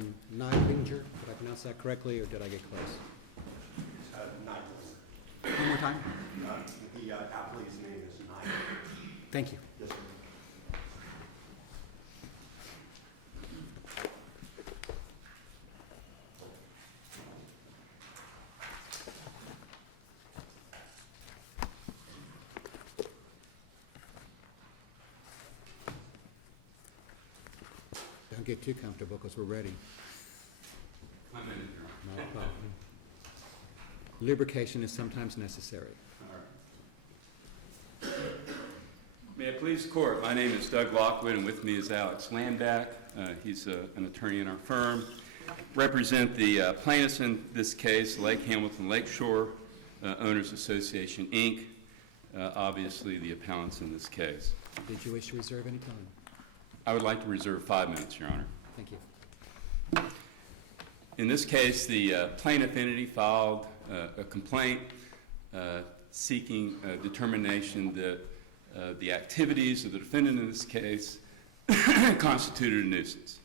Neidlinger, did I pronounce that correctly, or did I get close? Neidlinger. One more time? The applicant's name is Neidlinger. Thank you. Yes, sir. Don't get too comfortable because we're ready. I'm in it, Your Honor. No problem. Lubrication is sometimes necessary. All right. May it please the court, my name is Doug Lockwood, and with me is Alex Landback. He's an attorney in our firm. Represent the plaintiffs in this case, Lake Hamilton Lakeshore Owners Association, Inc., obviously the appellants in this case. Did you wish to reserve any time? I would like to reserve 5 minutes, Your Honor. Thank you. In this case, the plaintiff entity filed a complaint seeking determination that the activities of the defendant in this case constituted a nuisance.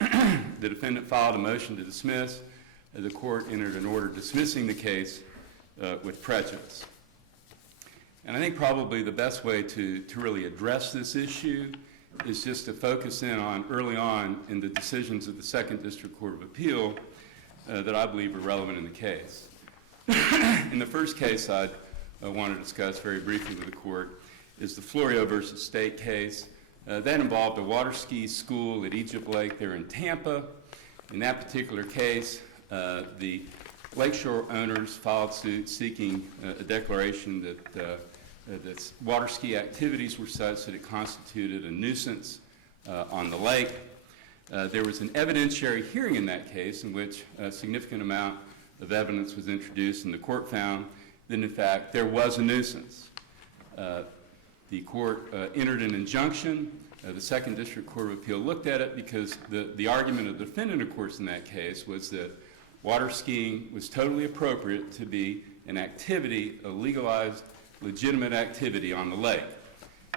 The defendant filed a motion to dismiss. The court entered an order dismissing the case with prejudice. And I think probably the best way to really address this issue is just to focus in on early on in the decisions of the Second District Court of Appeal that I believe are relevant in the case. In the first case I want to discuss very briefly with the court is the Florio versus State case. That involved a water ski school at Egypt Lake there in Tampa. In that particular case, the lakeshore owners filed suit seeking a declaration that that water ski activities were such that it constituted a nuisance on the lake. There was an evidentiary hearing in that case in which a significant amount of evidence was introduced, and the court found that, in fact, there was a nuisance. The court entered an injunction. The Second District Court of Appeal looked at it because the argument of the defendant, of course, in that case was that water skiing was totally appropriate to be an activity, a legalized, legitimate activity on the lake.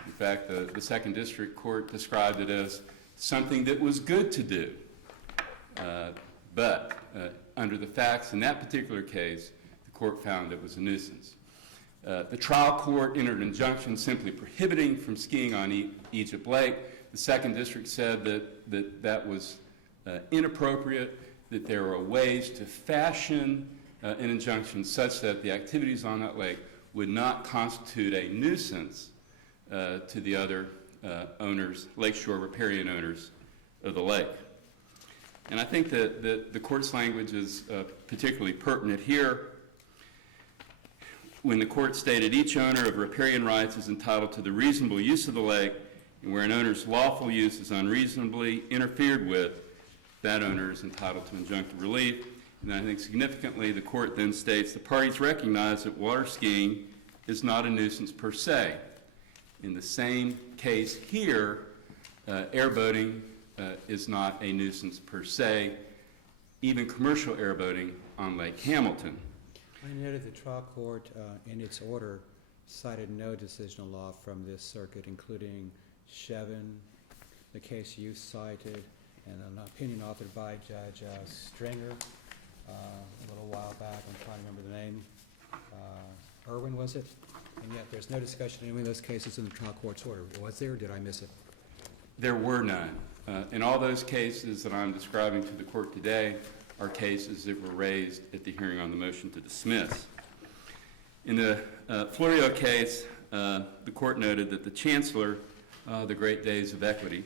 In fact, the Second District Court described it as something that was good to do. But under the facts in that particular case, the court found it was a nuisance. The trial court entered an injunction simply prohibiting from skiing on Egypt Lake. The Second District said that was inappropriate, that there are ways to fashion an injunction such that the activities on that lake would not constitute a nuisance to the other owners, lakeshore riparian owners of the lake. And I think that the court's language is particularly pertinent here when the court stated each owner of riparian rights is entitled to the reasonable use of the lake, and where an owner's lawful use is unreasonably interfered with, that owner is entitled to injunctive relief. And I think significantly the court then states the parties recognize that water skiing is not a nuisance per se. In the same case here, airboating is not a nuisance per se, even commercial airboating on Lake Hamilton. I noted the trial court in its order cited no decisional law from this circuit, including Shevin, the case you cited, and an opinion authored by Judge Stringer a little while back. I'm trying to remember the name. Irwin, was it? And yet there's no discussion in any of those cases in the trial court's order. Was there, or did I miss it? There were none. In all those cases that I'm describing to the court today are cases that were raised at the hearing on the motion to dismiss. In the Florio case, the court noted that the chancellor, the great days of equity,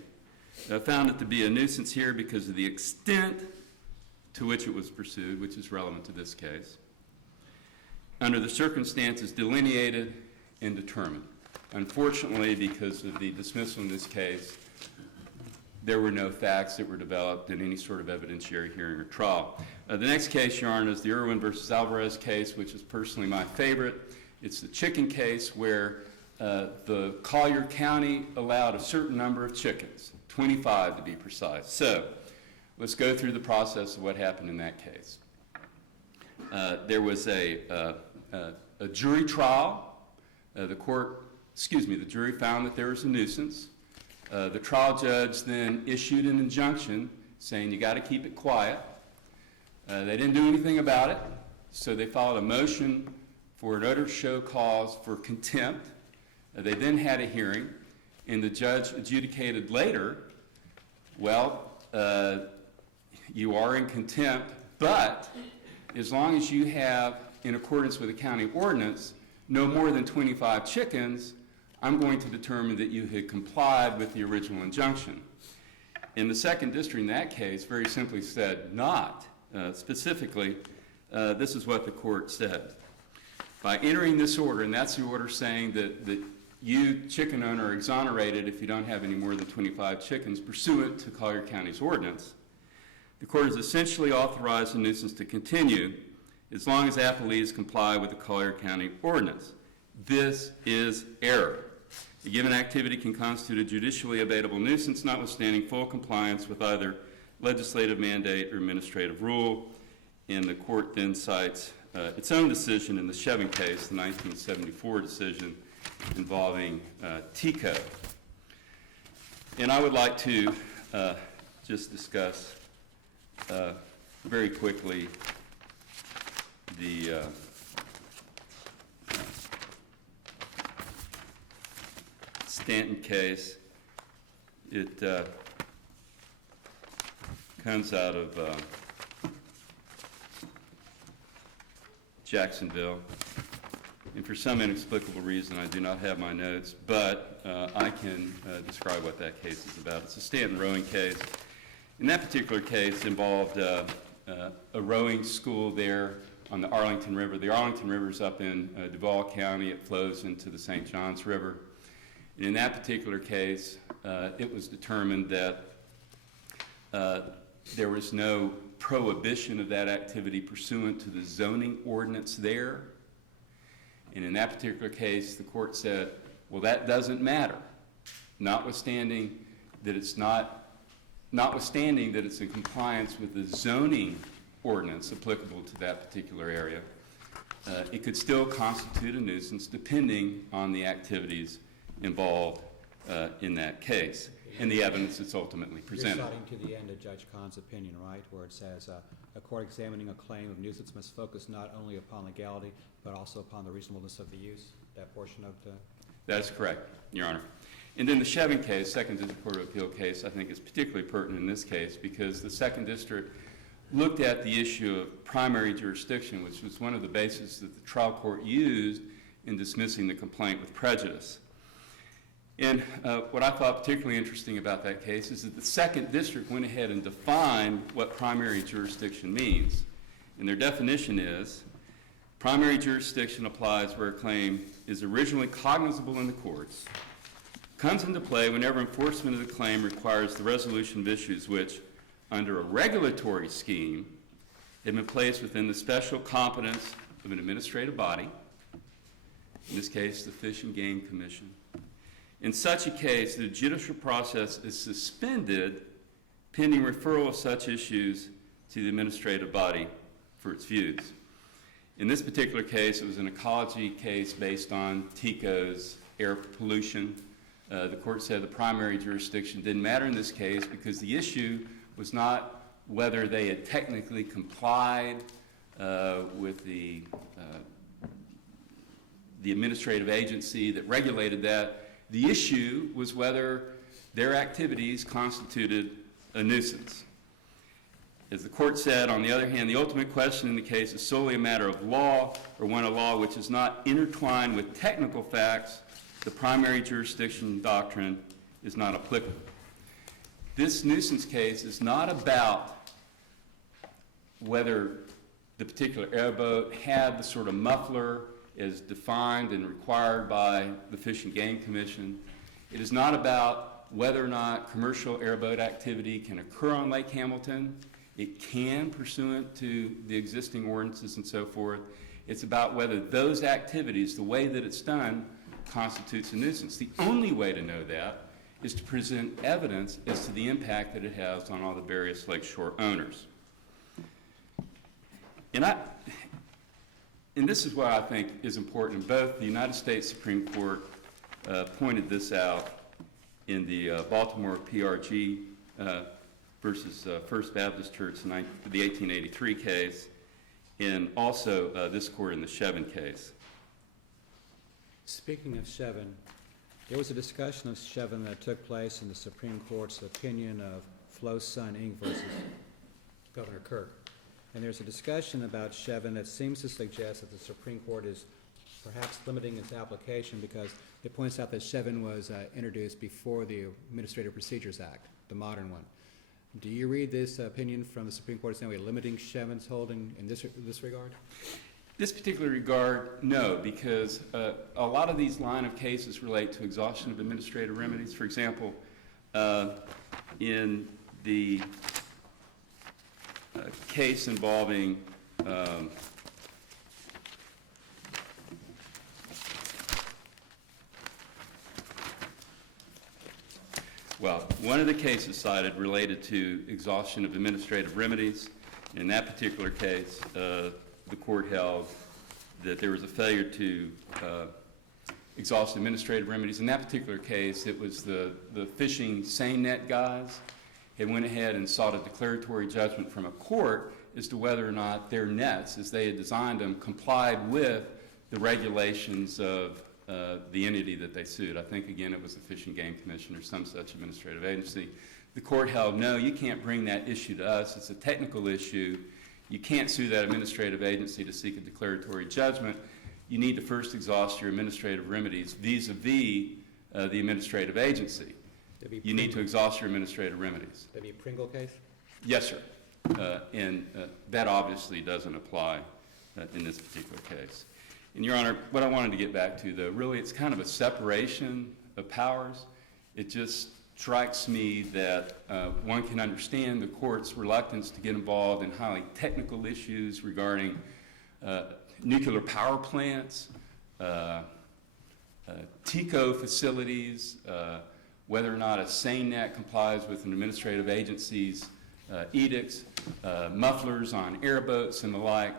found it to be a nuisance here because of the extent to which it was pursued, which is relevant to this case, under the circumstances delineated and determined. Unfortunately, because of the dismissal in this case, there were no facts that were developed in any sort of evidentiary hearing or trial. The next case, Your Honor, is the Irwin versus Alvarez case, which is personally my favorite. It's the chicken case where the Collier County allowed a certain number of chickens, 25 to be precise. So let's go through the process of what happened in that case. There was a jury trial. The jury found that there was a nuisance. The trial judge then issued an injunction saying you got to keep it quiet. They didn't do anything about it, so they filed a motion for an order to show cause for contempt. They then had a hearing, and the judge adjudicated later, well, you are in contempt, but as long as you have, in accordance with the county ordinance, no more than 25 chickens, I'm going to determine that you had complied with the original injunction. In the second district in that case, very simply said not. Specifically, this is what the court said. By entering this order, and that's the order saying that you, chicken owner, are exonerated if you don't have any more than 25 chickens pursuant to Collier County's ordinance, the court has essentially authorized the nuisance to continue as long as appellees comply with the Collier County ordinance. This is error. A given activity can constitute a judicially abatable nuisance, notwithstanding full compliance with either legislative mandate or administrative rule. And the court then cites its own decision in the Shevin case, the 1974 decision involving TICO. And I would like to just discuss very quickly the Stanton case. It comes out of Jacksonville. And for some inexplicable reason, I do not have my notes, but I can describe what that case is about. It's a Stanton rowing case. And that particular case involved a rowing school there on the Arlington River. The Arlington River is up in Duval County. It flows into the St. Johns River. And in that particular case, it was determined that there was no prohibition of that activity pursuant to the zoning ordinance there. And in that particular case, the court said, well, that doesn't matter, notwithstanding that it's in compliance with the zoning ordinance applicable to that particular area. It could still constitute a nuisance depending on the activities involved in that case and the evidence that's ultimately presented. You're citing to the end of Judge Kahn's opinion, right, where it says a court examining a claim of nuisance must focus not only upon legality but also upon the reasonableness of the use, that portion of the... That is correct, Your Honor. And then the Shevin case, Second District Court of Appeal case, I think is particularly pertinent in this case because the Second District looked at the issue of primary jurisdiction, which was one of the bases that the trial court used in dismissing the complaint with prejudice. And what I thought particularly interesting about that case is that the Second District went ahead and defined what primary jurisdiction means. And their definition is, primary jurisdiction applies where a claim is originally cognizable in the courts, comes into play whenever enforcement of the claim requires the resolution of issues which, under a regulatory scheme, have been placed within the special competence of an administrative body, in this case, the Fish and Game Commission. In such a case, the judicial process is suspended pending referral of such issues to the administrative body for its views. In this particular case, it was an ecology case based on TICO's air pollution. The court said the primary jurisdiction didn't matter in this case because the issue was not whether they had technically complied with the administrative agency that regulated that. The issue was whether their activities constituted a nuisance. As the court said, on the other hand, the ultimate question in the case is solely a matter of law, or one of law which is not intertwined with technical facts. The primary jurisdiction doctrine is not applicable. This nuisance case is not about whether the particular airboat had the sort of muffler as defined and required by the Fish and Game Commission. It is not about whether or not commercial airboat activity can occur on Lake Hamilton. It can, pursuant to the existing ordinances and so forth. It's about whether those activities, the way that it's done, constitutes a nuisance. The only way to know that is to present evidence as to the impact that it has on all the various lakeshore owners. And this is what I think is important. Both the United States Supreme Court pointed this out in the Baltimore PRG versus First Baptist Church, the 1883 case, and also this court in the Shevin case. Speaking of Shevin, there was a discussion of Shevin that took place in the Supreme Court's opinion of Flo's son Inc. versus Governor Kirk. And there's a discussion about Shevin that seems to suggest that the Supreme Court is perhaps limiting its application because it points out that Shevin was introduced before the Administrative Procedures Act, the modern one. Do you read this opinion from the Supreme Court as anyway limiting Shevin's holding in this regard? This particular regard, no, because a lot of these line of cases relate to exhaustion of administrative remedies. For example, in the case involving one of the cases cited related to exhaustion of administrative remedies. In that particular case, the court held that there was a failure to exhaust administrative remedies. In that particular case, it was the fishing seine net guys had went ahead and sought a declaratory judgment from a court as to whether or not their nets, as they had designed them, complied with the regulations of the entity that they sued. I think, again, it was the Fish and Game Commission or some such administrative agency. The court held, no, you can't bring that issue to us. It's a technical issue. You can't sue that administrative agency to seek a declaratory judgment. You need to first exhaust your administrative remedies vis-a-vis the administrative agency. You need to exhaust your administrative remedies. That'd be a Pringle case? Yes, sir. And that obviously doesn't apply in this particular case. And, Your Honor, what I wanted to get back to, though, really it's kind of a separation of powers. It just strikes me that one can understand the court's reluctance to get involved in highly technical issues regarding nuclear power plants, TICO facilities, whether or not a seine net complies with an administrative agency's edicts, mufflers on airboats and the like.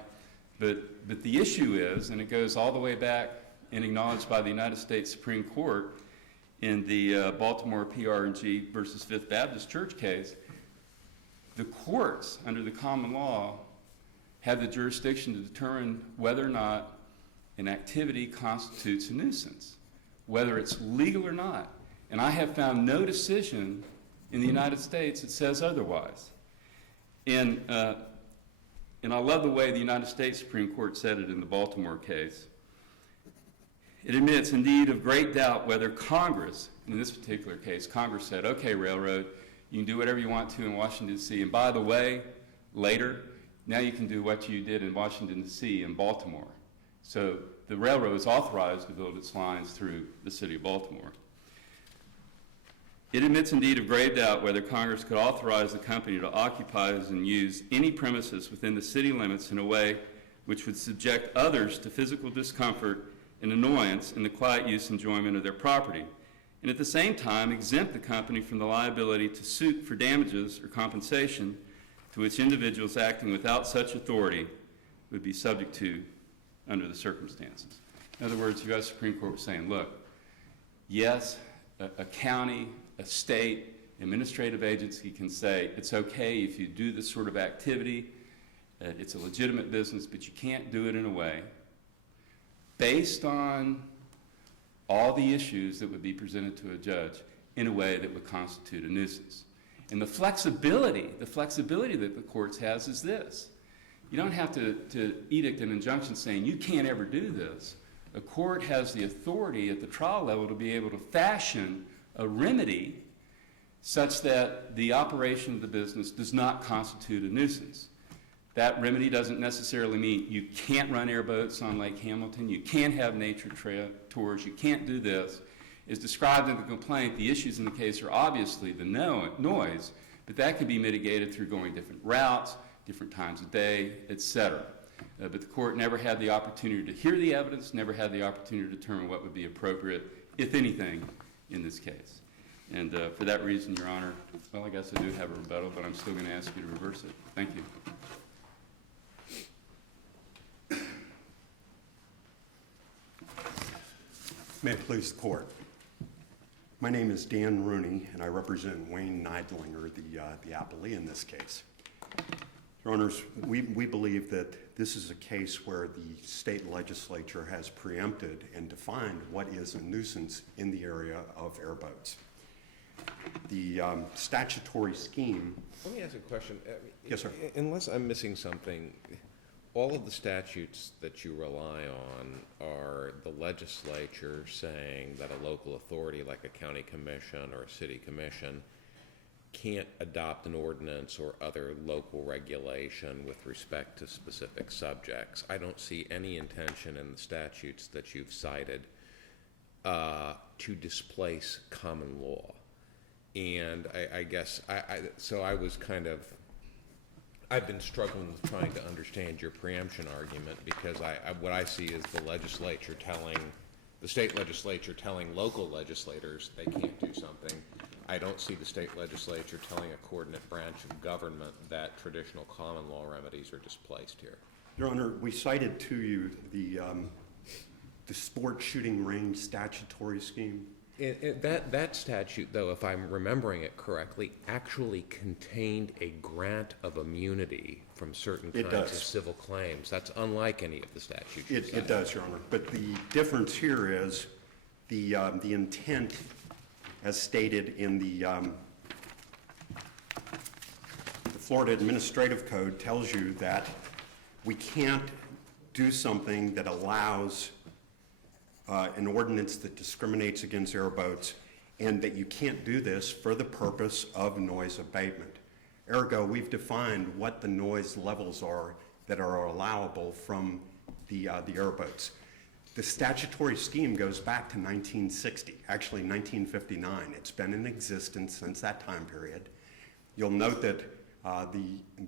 But the issue is, and it goes all the way back and acknowledged by the United States Supreme Court in the Baltimore PRG versus Fifth Baptist Church case, the courts under the common law have the jurisdiction to determine whether or not an activity constitutes a nuisance, whether it's legal or not. And I have found no decision in the United States that says otherwise. And I love the way the United States Supreme Court said it in the Baltimore case. It admits, indeed, of great doubt whether Congress, in this particular case, Congress said, okay, railroad, you can do whatever you want to in Washington, D.C. And by the way, later, now you can do what you did in Washington, D.C. in Baltimore. So the railroad is authorized to build its lines through the city of Baltimore. It admits, indeed, of grave doubt whether Congress could authorize the company to occupy and use any premises within the city limits in a way which would subject others to physical discomfort and annoyance in the quiet use and enjoyment of their property, and at the same time exempt the company from the liability to suit for damages or compensation to which individuals acting without such authority would be subject to under the circumstances. In other words, the U.S. Supreme Court was saying, look, yes, a county, a state, administrative agency can say it's okay if you do this sort of activity, it's a legitimate business, but you can't do it in a way based on all the issues that would be presented to a judge in a way that would constitute a nuisance. And the flexibility that the courts has is this. You don't have to edict an injunction saying you can't ever do this. A court has the authority at the trial level to be able to fashion a remedy such that the operation of the business does not constitute a nuisance. That remedy doesn't necessarily mean you can't run airboats on Lake Hamilton, you can't have nature tours, you can't do this. As described in the complaint, the issues in the case are obviously the noise, but that can be mitigated through going different routes, different times of day, etc. But the court never had the opportunity to hear the evidence, never had the opportunity to determine what would be appropriate, if anything, in this case. And for that reason, Your Honor, well, I guess I do have a rebuttal, but I'm still going to ask you to reverse it. Thank you. May it please the court. My name is Dan Rooney, and I represent Wayne Neidlinger, the appellee in this case. Your Honors, we believe that this is a case where the state legislature has preempted and defined what is a nuisance in the area of airboats. The statutory scheme. Let me ask a question. Yes, sir. Unless I'm missing something, all of the statutes that you rely on are the legislature saying that a local authority like a county commission or a city commission can't adopt an ordinance or other local regulation with respect to specific subjects. I don't see any intention in the statutes that you've cited to displace common law. And I guess, so I was kind of, I've been struggling with trying to understand your preemption argument because what I see is the legislature telling, the state legislature telling local legislators they can't do something. I don't see the state legislature telling a coordinate branch of government that traditional common law remedies are displaced here. Your Honor, we cited to you the sport shooting range statutory scheme. That statute, though, if I'm remembering it correctly, actually contained a grant of immunity from certain kinds of civil claims. That's unlike any of the statutes. It does, Your Honor. But the difference here is the intent, as stated in the Florida Administrative Code, tells you that we can't do something that allows an ordinance that discriminates against airboats, and that you can't do this for the purpose of noise abatement. Ergo, we've defined what the noise levels are that are allowable from the airboats. The statutory scheme goes back to 1960, actually 1959. It's been in existence since that time period. You'll note that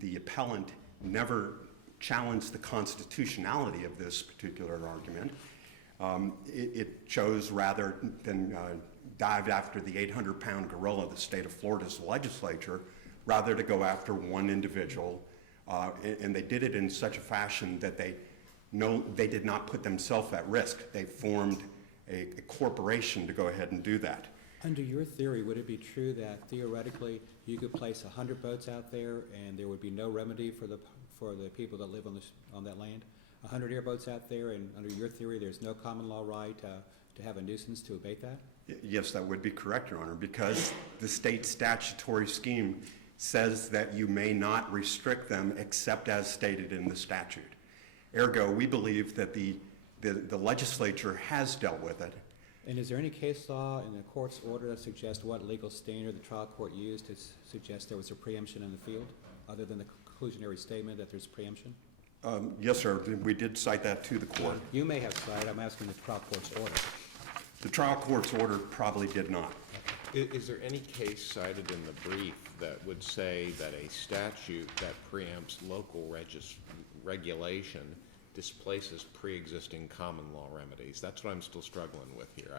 the appellant never challenged the constitutionality of this particular argument. It chose, rather than dive after the 800-pound gorilla of the state of Florida's legislature, rather to go after one individual, and they did it in such a fashion that they did not put themselves at risk. They formed a corporation to go ahead and do that. Under your theory, would it be true that theoretically you could place 100 boats out there and there would be no remedy for the people that live on that land? 100 airboats out there, and under your theory, there's no common law right to have a nuisance to abate that? Yes, that would be correct, Your Honor, because the state statutory scheme says that you may not restrict them except as stated in the statute. Ergo, we believe that the legislature has dealt with it. And is there any case law in the court's order that suggests what legal standard the trial court used to suggest there was a preemption in the field, other than the conclusionary statement that there's preemption? Yes, sir. We did cite that to the court. You may have cited. I'm asking the trial court's order. The trial court's order probably did not. Is there any case cited in the brief that would say that a statute that preempts local regulation displaces pre-existing common law remedies? That's what I'm still struggling with here.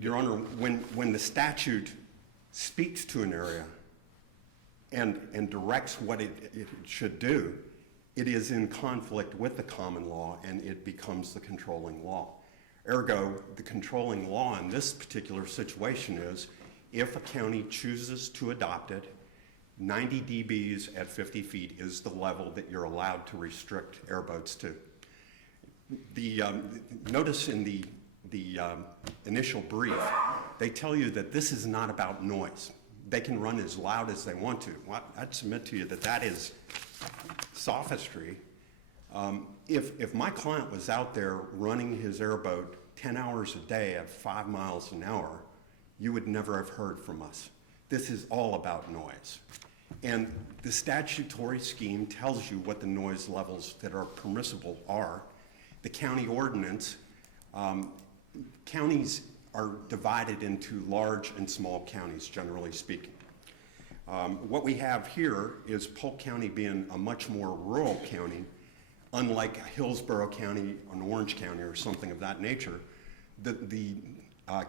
Your Honor, when the statute speaks to an area and directs what it should do, it is in conflict with the common law, and it becomes the controlling law. Ergo, the controlling law in this particular situation is, if a county chooses to adopt it, 90 dBs at 50 feet is the level that you're allowed to restrict airboats to. Notice in the initial brief, they tell you that this is not about noise. They can run as loud as they want to. Well, I'd submit to you that that is sophistry. If my client was out there running his airboat 10 hours a day at 5 miles an hour, you would never have heard from us. This is all about noise. And the statutory scheme tells you what the noise levels that are permissible are. The county ordinance, counties are divided into large and small counties, generally speaking. What we have here is Polk County being a much more rural county, unlike Hillsborough County or Orange County or something of that nature. The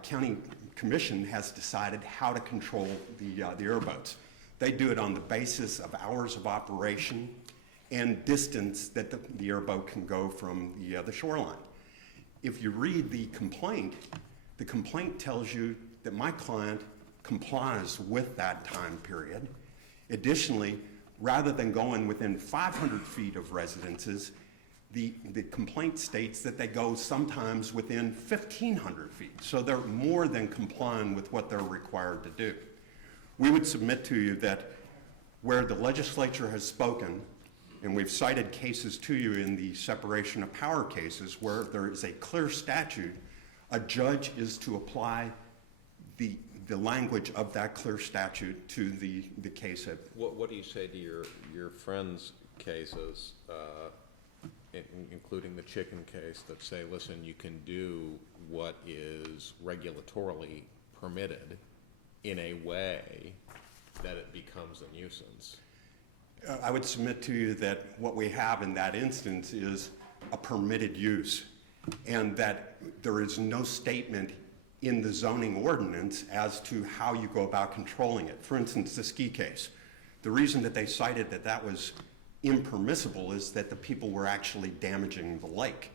county commission has decided how to control the airboats. They do it on the basis of hours of operation and distance that the airboat can go from the shoreline. If you read the complaint tells you that my client complies with that time period. Additionally, rather than going within 500 feet of residences, the complaint states that they go sometimes within 1,500 feet. So they're more than complying with what they're required to do. We would submit to you that where the legislature has spoken, and we've cited cases to you in the separation of power cases where there is a clear statute, a judge is to apply the language of that clear statute to the case. What do you say to your friend's cases, including the chicken case, that say, listen, you can do what is regulatorily permitted in a way that it becomes a nuisance? I would submit to you that what we have in that instance is a permitted use, and that there is no statement in the zoning ordinance as to how you go about controlling it. For instance, the ski case. The reason that they cited that that was impermissible is that the people were actually damaging the lake.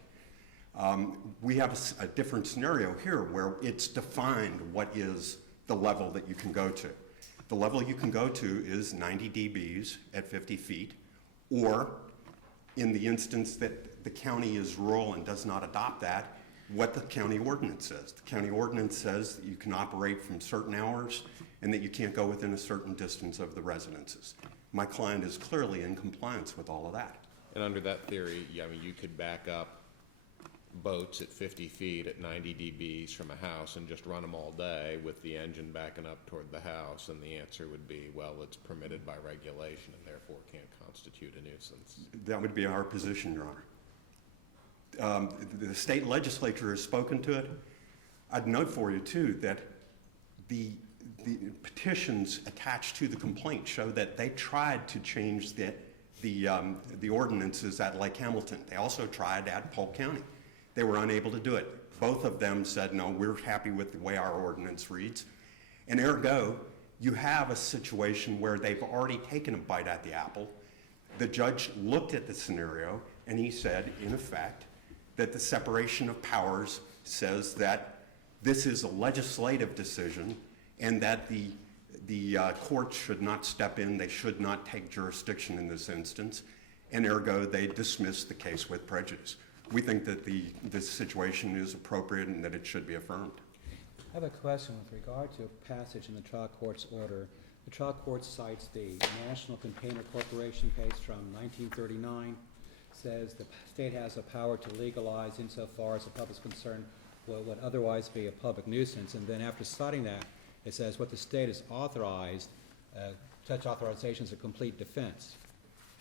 We have a different scenario here where it's defined what is the level that you can go to. The level you can go to is 90 dBs at 50 feet, or in the instance that the county is rural and does not adopt that, what the county ordinance says. The county ordinance says that you can operate from certain hours and that you can't go within a certain distance of the residences. My client is clearly in compliance with all of that. And under that theory, I mean, you could back up boats at 50 feet at 90 dBs from a house and just run them all day with the engine backing up toward the house, and the answer would be, well, it's permitted by regulation and therefore can't constitute a nuisance. That would be our position, Your Honor. The state legislature has spoken to it. I'd note for you, too, that the petitions attached to the complaint show that they tried to change the ordinances at Lake Hamilton. They also tried at Polk County. They were unable to do it. Both of them said, no, we're happy with the way our ordinance reads. And ergo, you have a situation where they've already taken a bite at the apple. The judge looked at the scenario and he said, in effect, that the separation of powers says that this is a legislative decision and that the courts should not step in, they should not take jurisdiction in this instance, and ergo they dismiss the case with prejudice. We think that this situation is appropriate and that it should be affirmed. I have a question with regard to a passage in the trial court's order. The trial court cites the National Container Corporation case from 1939. Says the state has the power to legalize insofar as the public's concerned what would otherwise be a public nuisance. And then after citing that, it says what the state has authorized, such authorization is a complete defense.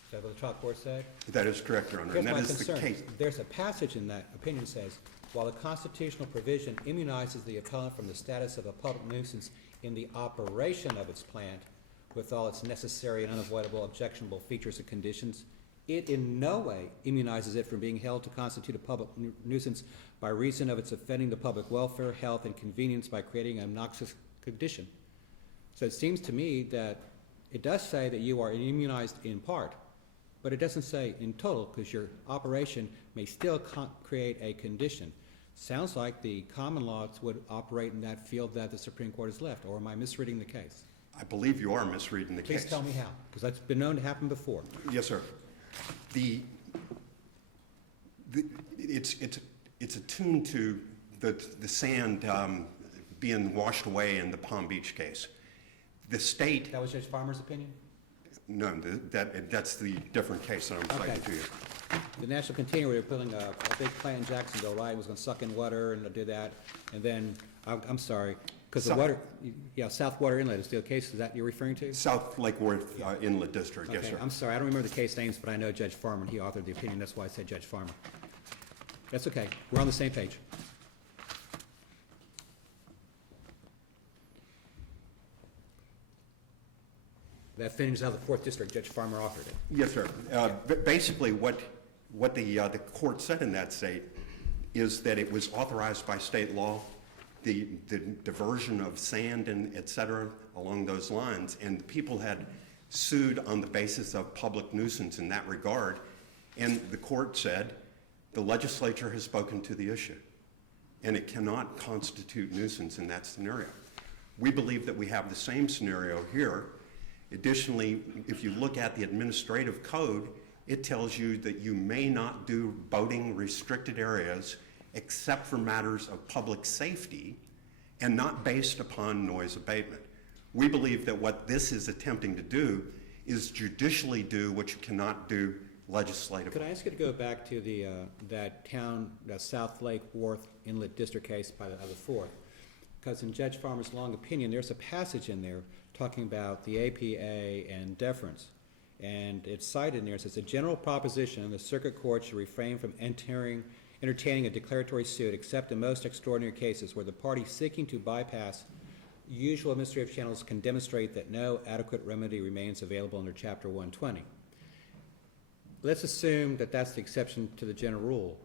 Is that what the trial court said? That is correct, Your Honor. Here's And that my is concern. the case. There's a passage in that opinion that says, while the constitutional provision immunizes the appellant from the status of a public nuisance in the operation of its plant with all its necessary and unavoidable objectionable features and conditions, it in no way immunizes it from being held to constitute a public nuisance by reason of its offending the public welfare, health, and convenience by creating an obnoxious condition. So it seems to me that it does say that you are immunized in part, but it doesn't say in total, because your operation may still create a condition. Sounds like the common laws would operate in that field that the Supreme Court has left, or am I misreading the case? I believe you are misreading the case. Please tell me how, because that's been known to happen before. Yes, sir. It's attuned to the sand being washed away in the Palm Beach case. The state, That was Judge Farmer's opinion? no, that's the different case that I'm citing to you. The National Container, we were building a big plant in Jacksonville, right? It was gonna suck in water and do that, and then, I'm sorry, because the South- water, yeah, South Water Inlet is the case, is that you're referring to? South Lake Worth Inlet District, yes, Okay, sir. I'm sorry, I don't remember the case names, but I know Judge Farmer, and he authored the opinion, that's why I said Judge Farmer. That's okay, we're on the same page. That finishes how the Fourth District, Judge Farmer authored it. Yes, sir. Basically, what the court said in that state is that it was authorized by state law, the diversion of sand and et cetera along those lines, and people had sued on the basis of public nuisance in that regard, and the court said the legislature has spoken to the issue, and it cannot constitute nuisance in that scenario. We believe that we have the same scenario here. Additionally, if you look at the administrative code, it tells you that you may not do boating restricted areas except for matters of public safety and not based upon noise abatement. We believe that what this is attempting to do is judicially do what you cannot do legislatively. Could I ask you to go back to the, that South Lake Worth Inlet District case by the 4th? Because in Judge Farmer's long opinion, there's a passage in there talking about the APA and deference. And it's cited in there, it says, a general proposition, the circuit court should refrain from entertaining a declaratory suit except in most extraordinary cases where the party seeking to bypass usual administrative channels can demonstrate that no adequate remedy remains available under Chapter 120. Let's assume that that's the exception to the general rule.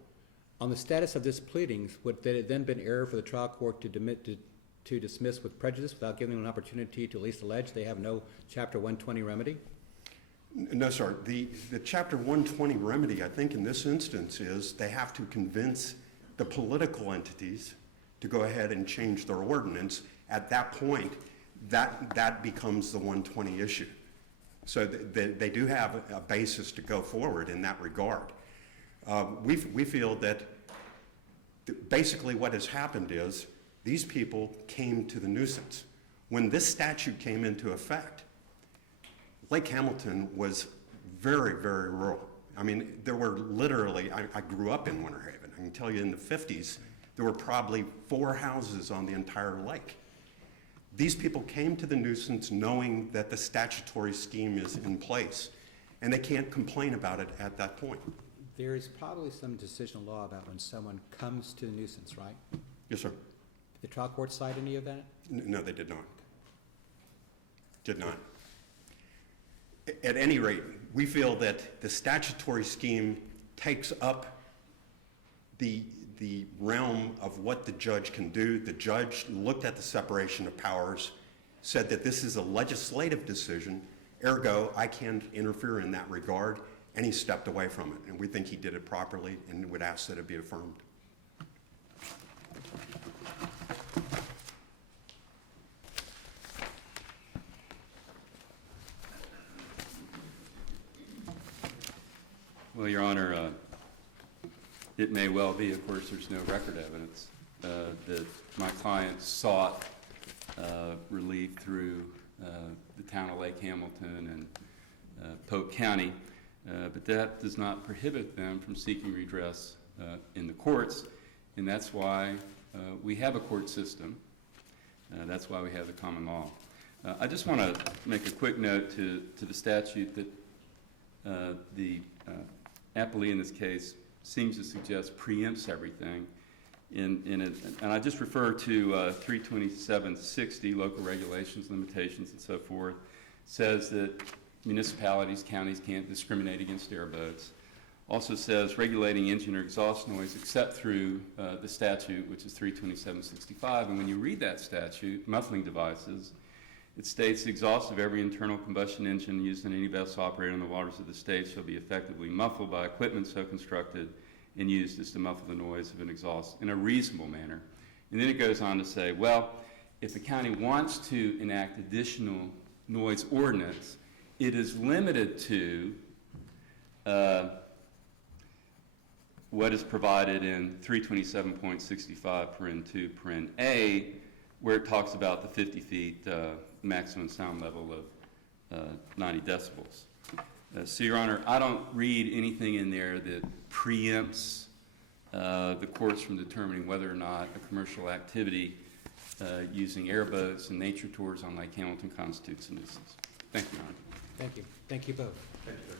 On the status of this pleadings, would it then been error for the trial court to dismiss with prejudice without giving them an opportunity to at least allege they have no Chapter 120 remedy? No, sir. The Chapter 120 remedy, I think in this instance, is they have to convince the political entities to go ahead and change their ordinance. At that point, that becomes the 120 issue. So they do have a basis to go forward in that regard. We feel that basically what has happened is these people came to the nuisance. When this statute came into effect, Lake Hamilton was very, very rural. I mean, there were literally, I grew up in Winter Haven. I can tell you in the 50s, there were probably 4 houses on the entire lake. These people came to the nuisance knowing that the statutory scheme is in place, and they can't complain about it at that point. There is probably some decisional law about when someone comes to the nuisance, right? Yes, sir. Did the trial court cite any of that? No, they did not. Did not. At any rate, we feel that the statutory scheme takes up the realm of what the judge can do. The judge looked at the separation of powers, said that this is a legislative decision, ergo, I can't interfere in that regard, and he stepped away from it. And we think he did it properly and would ask that it be affirmed. Well, Your Honor, it may well be, of course, there's no record evidence that my client sought relief through the town of Lake Hamilton and Polk County, but that does not prohibit them from seeking redress in the courts, and that's why we have a court system. That's why we have the common law. I just want to make a quick note to the statute that the appellee in this case seems to suggest preempts everything. And I just refer to 32760, local regulations, limitations, and so forth, says that municipalities, counties can't discriminate against airboats. Also says regulating engine or exhaust noise except through the statute, which is 32765. And when you read that statute, muffling devices, it states the exhaust of every internal combustion engine used in any vessel operated on the waters of the state shall be effectively muffled by equipment so constructed and used as to muffle the noise of an exhaust in a reasonable manner. And then it goes on to say, well, if the county wants to enact additional noise ordinance, it is limited to what is provided in 327.65(2)(a), where it talks about the 50 feet maximum sound level of 90 decibels. So, Your Honor, I don't read anything in there that preempts the courts from determining whether or not a commercial activity using airboats and nature tours on Lake Hamilton constitutes a nuisance. Thank you, Your Honor. Thank you. Thank you both. Thank you, sir.